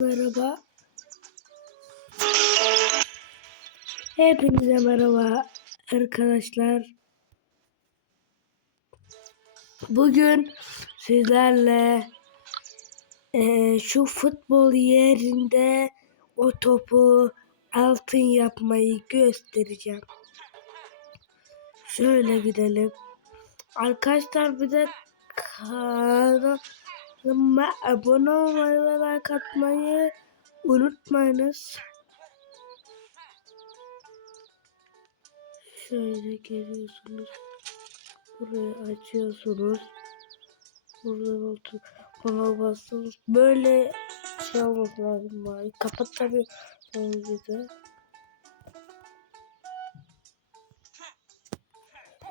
Merhaba. Hepinize merhaba arkadaşlar. Bugün sizlerle eee, şu futbol yerinde o topu altın yapmayı göstereceğim. Şöyle gidelim. Arkadaşlar bir de kanalıma abone olmayı ve like atmayı unutmayınız. Şöyle geliyorsunuz. Burayı açıyorsunuz. Buradan otur. Ona bastınız. Böyle şey olması lazım bari. Kapatamıyorsunuz bir de.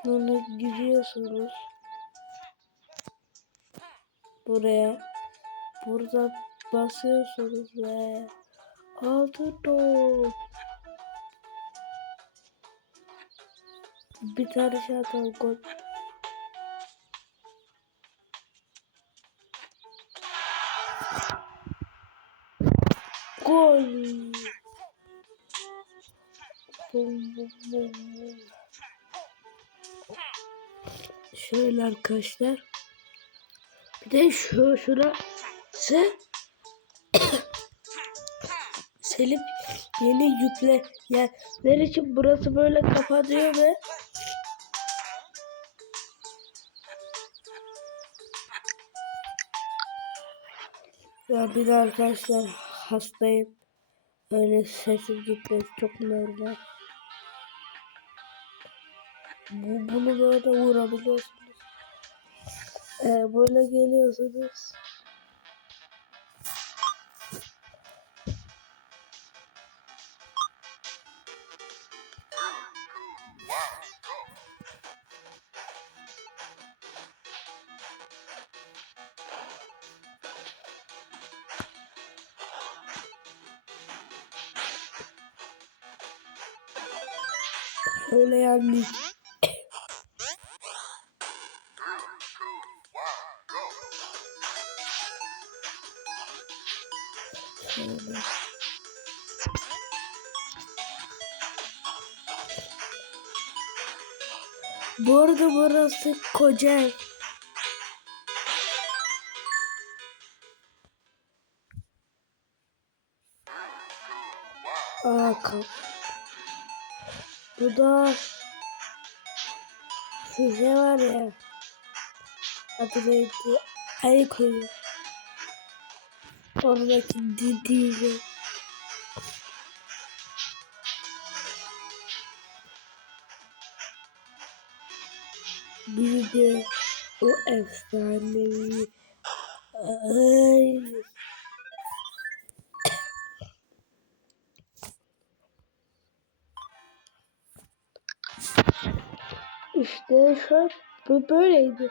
Sonra giriyorsunuz. Buraya. Burada basıyorsunuz ve altı top. Bir tane şey. Gol. Gol. Bum, bum, bum. Şöyle arkadaşlar. De şu şurası Selip yeni yükleyenler için burası böyle kapanıyor ve ya bir de arkadaşlar hastayım. Öyle sesim gitmesi çok normal. Bu, bunu böyle vurabiliyorsunuz. Ee, böyle geliyorsunuz. Öyle yani. Şöyle. Bu arada burası koca ev. Aa kap. Bu da şey var ya. Adı neydi? Ay koyu. Oradaki didiği. Bir de o efsanevi. Ay. İşte bu böyleydi.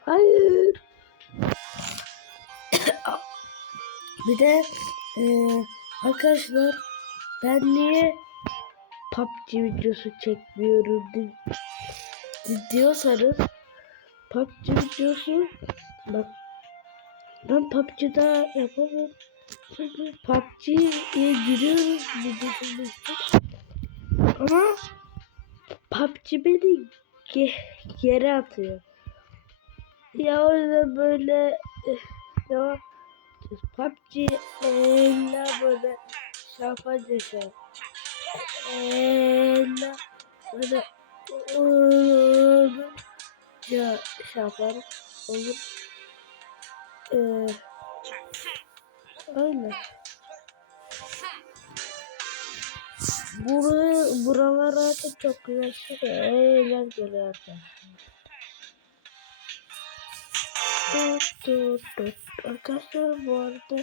Hayır. Bir de eee, arkadaşlar ben niye PUBG videosu çekmiyorum di- di- diyorsanız PUBG videosu bak ben PUBG'da yapamam. PUBG'ye giriyorum. Ama PUBG beni ge yere atıyor. Ya o yüzden böyle devam edeceğiz. PUBG eee böyle şey şey. Eee böyle ya şey yaparım. Olur. Ee, öyle. Buraya, buralara artık çok güzel şeyler geliyor arkadaşlar. Tut tut tut. Arkadaşlar bu arada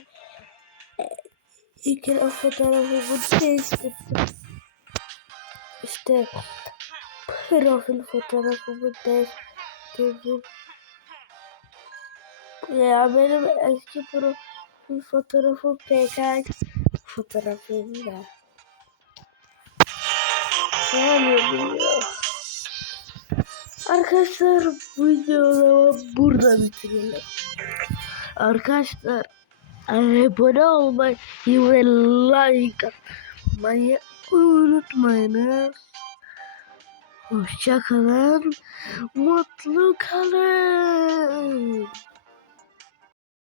e, ilk kere fotoğrafımı değiştirdim. İşte profil fotoğrafımı değiştirdim. Ya benim eski profil fotoğrafım PKX fotoğrafıydı. Yani bilmiyorum. Arkadaşlar bu videoyu burada bitirelim. Arkadaşlar abone olmayı ve like atmayı unutmayınız. Hoşçakalın. Mutlu kalın.